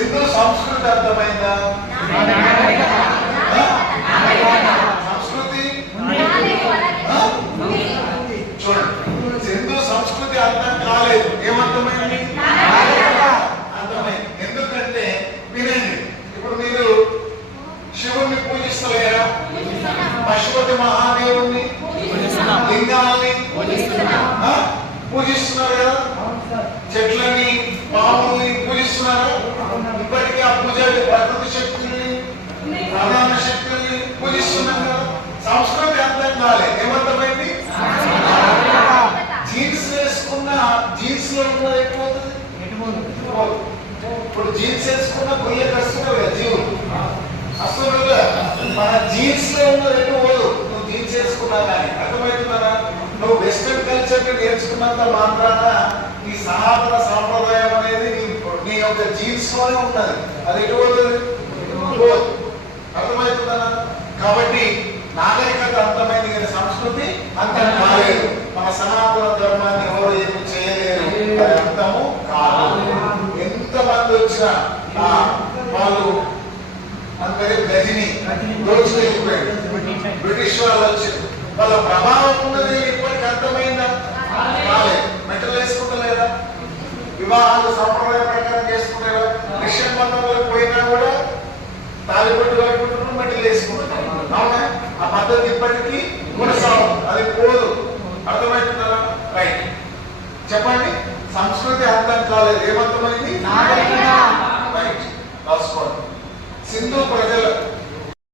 సింధు సంస్కృతి అర్థమైందా? సంస్కృతి చూడండి, సింధు సంస్కృతి అర్థం కాలేదు. ఏమర్థమైంది? అర్థమైంది. ఎందుకంటే వినండి, ఇప్పుడు మీరు శివుణ్ణి పూజిస్తలేరా? పశుపతి మహాదేవుణ్ణి, లింగాల్ని పూజిస్తున్నారు కదా, చెట్లని, పాముల్ని పూజిస్తున్నారా? ఇప్పటికీ ఆ పూజలు ప్రకృతి శక్తుల్ని, ప్రధాన శక్తుల్ని పూజిస్తున్నారు కదా. సంస్కృతి అర్థం కాలేదు. ఏమర్థమైంది? జీన్స్ వేసుకున్న జీన్స్ లో ఉన్న ఎక్కువవుతుంది. ఇప్పుడు జీన్స్ వేసుకున్న గొయ్య కస్తున్నారు కదా జీవులు, అసలు మన జీన్స్ లో ఉన్న ఎటు పోదు. నువ్వు జీన్స్ వేసుకున్నా కానీ అర్థమవుతున్నారా? నువ్వు వెస్టర్న్ కల్చర్ నేర్చుకున్నంత మాత్రాన ఈ సనాతన సాంప్రదాయం అనేది నీ యొక్క జీన్స్ లోనే ఉన్నది. అది ఎటు పోతుంది? అర్థమవుతుందా? కాబట్టి నాగరికత అంతమైంది కానీ సంస్కృతి అంతం కాలేదు. మన సనాతన ధర్మాన్ని ఎవరు ఏమి చేయలేరు, అది అంతము కాదు. ఎంతమంది వచ్చినా వాళ్ళు అందరి గదిని దోచుకెళ్ళిపోయాడు. బ్రిటిష్ వాళ్ళు వచ్చారు, వాళ్ళ ప్రభావం ఉన్నది ఇప్పటికి అర్థమైందా? కాలేదు. మెటల్ వేసుకుంటలేదా? వివాహాలు సాంప్రదాయ ప్రకారం చేసుకునేలా. క్రిస్టియన్ మతంలో పోయినా కూడా తాలిపట్టు కలుపుకుంటున్నారు, మెటల్ వేసుకుంటున్నారు. అవునా? ఆ పద్ధతి ఇప్పటికీ కొనసాగు, అది పోదు. అర్థమవుతుందా? రైట్, చెప్పండి. సంస్కృతి అర్థం కాలేదు. ఏమర్థమైంది? రైట్, రాసుకోండి. సింధు ప్రజల